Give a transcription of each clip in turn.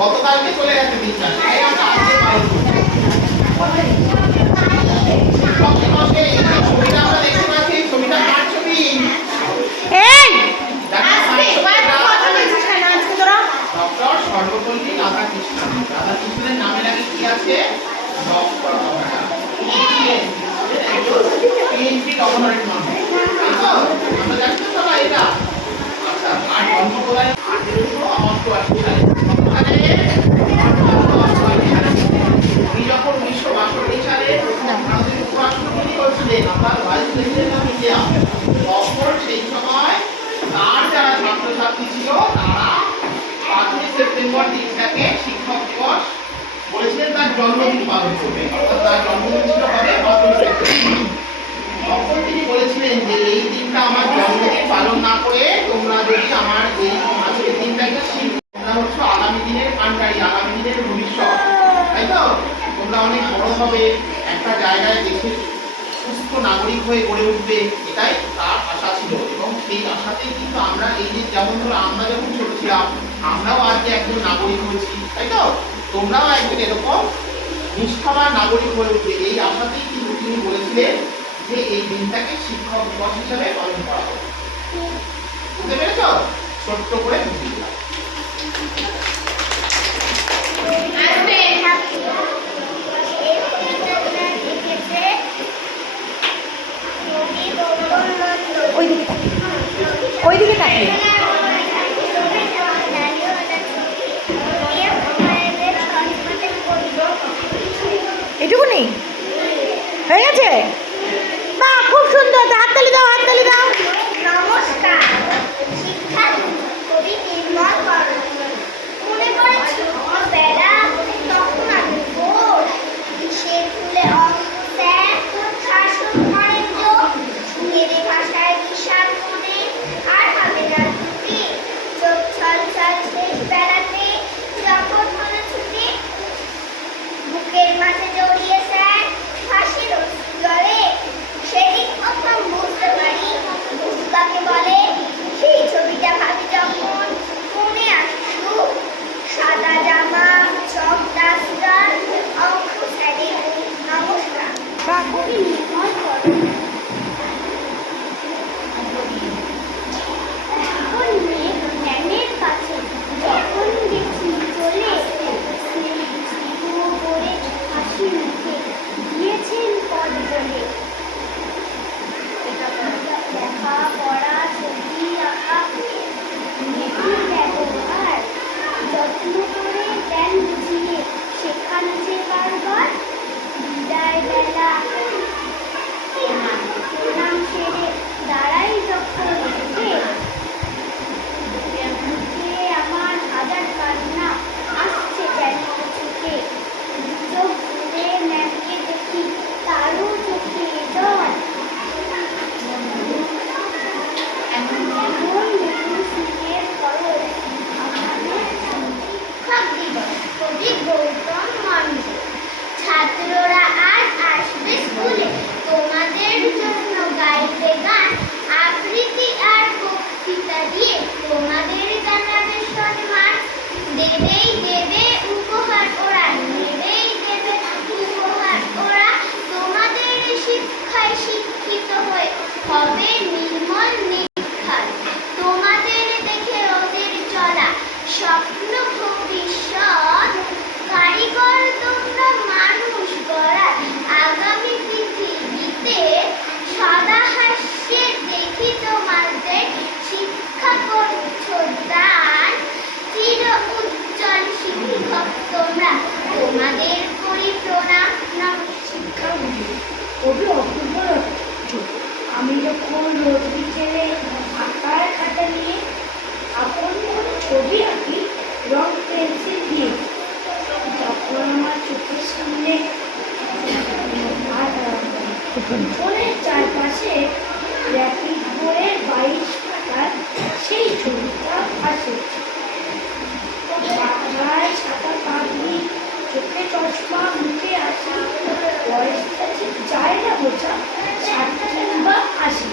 গতকালকে চলে গেছে দিনটা, তাই আমরা আজকে পালন করছি। ছবিটা আমরা দেখতে পাচ্ছি, ছবিটা কার ছবি? ডক্টর সর্বপল্লী রাধাকৃষ্ণন। রাধাকৃষ্ণনের নামের আগে কি আছে? ডক্টর। PhD ডক্টরেট নাম, তাই তো? আমরা জানি তো সবাই এটা। আচ্ছা, আর জন্ম কোথায়? 1888 সালে। উনি যখন 1962 সালে ভারতের উপরাষ্ট্রপতি হয়েছিলেন, আপনার ভাইস প্রেসিডেন্ট অফ ইন্ডিয়া, তখন সেই সময় তার যারা ছাত্রছাত্রী ছিল তারা 5ই সেপ্টেম্বর দিনটাকে শিক্ষক দিবস বলেছিলেন, তার জন্মদিন পালন করবে। অর্থাৎ তার জন্মদিন ছিল হবে 5ই সেপ্টেম্বর। তখন তিনি বলেছিলেন যে এই দিনটা আমার জন্মদিন পালন না করে তোমরা যদি আমার এই আজকের দিনটাকে তোমরা হচ্ছে আগামী দিনের কান্ডারি, আগামী দিনের ভবিষ্যৎ, তাই তো? তোমরা অনেক বড় হবে, একটা জায়গায় দেশের সুস্থ নাগরিক হয়ে গড়ে উঠবে, এটাই তার আশা ছিল। এবং সেই আশাতেই কিন্তু আমরা এই যে যেমন ধরো আমরা যখন ছোট ছিলাম আমরাও আজকে একজন নাগরিক হয়েছি, তাই তো? তোমরাও একদিন এরকম নিষ্ঠাবান নাগরিক হয়ে উঠবে, এই আশাতেই কিন্তু তিনি বলেছিলেন যে এই দিনটাকে শিক্ষক দিবস হিসেবে পালন করা হবে। বুঝতে পেরেছ? ছোট্ট করে বুঝিয়ে দিলাম। ওইদিকে তাকিয়ে এটুকুনি হয়ে গেছে। বাহ, খুব সুন্দর। হাততালি দাও, হাততালি দাও। নমস্কার। শিক্ষা কবি নির্মল বর্মা। মনে পড়েছে ছোটবেলা, তখন আমি বোর কিসের ফুলে অঙ্ক স্যার শাসন করেন যোগ, মেরে ভাষায় বিশাল মনে আর হবে না ছুটি, চোখ ছল ছল শেষ বেলাতে যখন হলো ছুটি, বুকের মাঝে জড়িয়ে স্যার ফাঁসির জলে, সেদিন প্রথম বুঝতে পারি বুঝকাকে বলে। সেই ছবিটা ভাবি যখন মনে আসু, সাদা জামা, চক ডাস্টার, অঙ্ক স্যারের নমস্কার। কবি নির্মল বর্মা। এখন মেয়ে জ্ঞানের কাছে যখন দেখি চলে, করে হাসি মুখে দিয়েছেন পদ বলে। লেখা পড়া, ছবি আঁকা, মেয়েটির ব্যবহার যত্ন করে দেন বুঝিয়ে, শেখান যে বারবার। বিদায় বেলা প্রণাম সেরে দাঁড়াই যখন উঠে, বুকে আমার হাজার কান্না আসছে যেন ছুটে, চোখ ঘুরে ম্যামকে দেখি তারও চোখে জল, এমন সিংহের খরচ আমাদের শিক্ষক দিবস। কবি গৌতম মন্ডল। ছাত্ররা আজ আসবে স্কুলে, তোমাদের জন্য গাইবে গান, আবৃত্তি আর বক্তৃতা দিয়ে তোমাদের জানাবে সম্মান, দেবেই দেবে উপহার ওরা, নেবেই দেবে উপহার ওরা, তোমাদের শিক্ষায় শিক্ষিত হয়ে হবে নির্মল নির্ঘাত, তোমাদের দেখে ওদের চলা স্বপ্ন ভবিষ্যৎ, কারিগর তোমরা মানুষ গড়ার আগামী পৃথিবীতে, সদা হাস্যে দেখি তোমাদের শিক্ষা করছো দান, চির উজ্জ্বল শিক্ষক তোমরা, তোমাদের করি প্রণাম। শিক্ষা কবি অপূর্ব রচিত। আমি যখন রোজ বিকেলে আঁকার খাতা নিয়ে আপন কোনো ছবি আঁকি রং পেন্সিল দিয়ে, তখন আমার চোখের সামনে ফোনের চারপাশে র্যাপিড বইয়ের 22 টাকার সেই ছবিটা আসে। মাথায় ছাতা পাগড়ি, চোখে চশমা, মুখে আসি, বয়সটা ঠিক যায় না বোঝা, 60 কিংবা 80।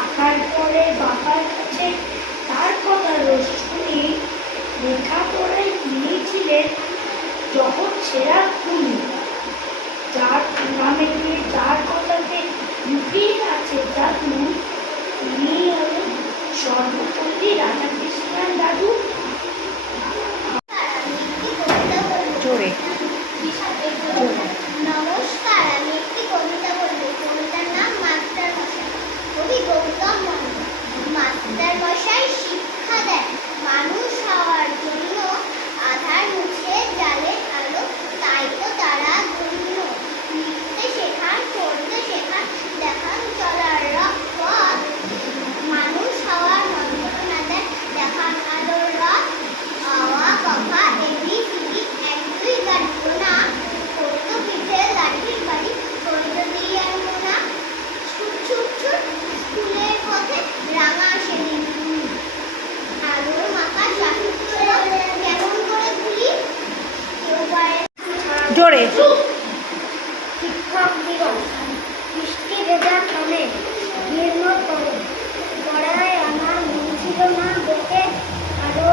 আঁকার পরে বাবার কাছে তার কথা রোজ শুনি, লেখাপড়ায় তিনি জোরে। শিক্ষক দিবস বৃষ্টি ভেজা ক্ষণে জীর্ণ পড়ায় আমার মন ছিল না দেখে আরো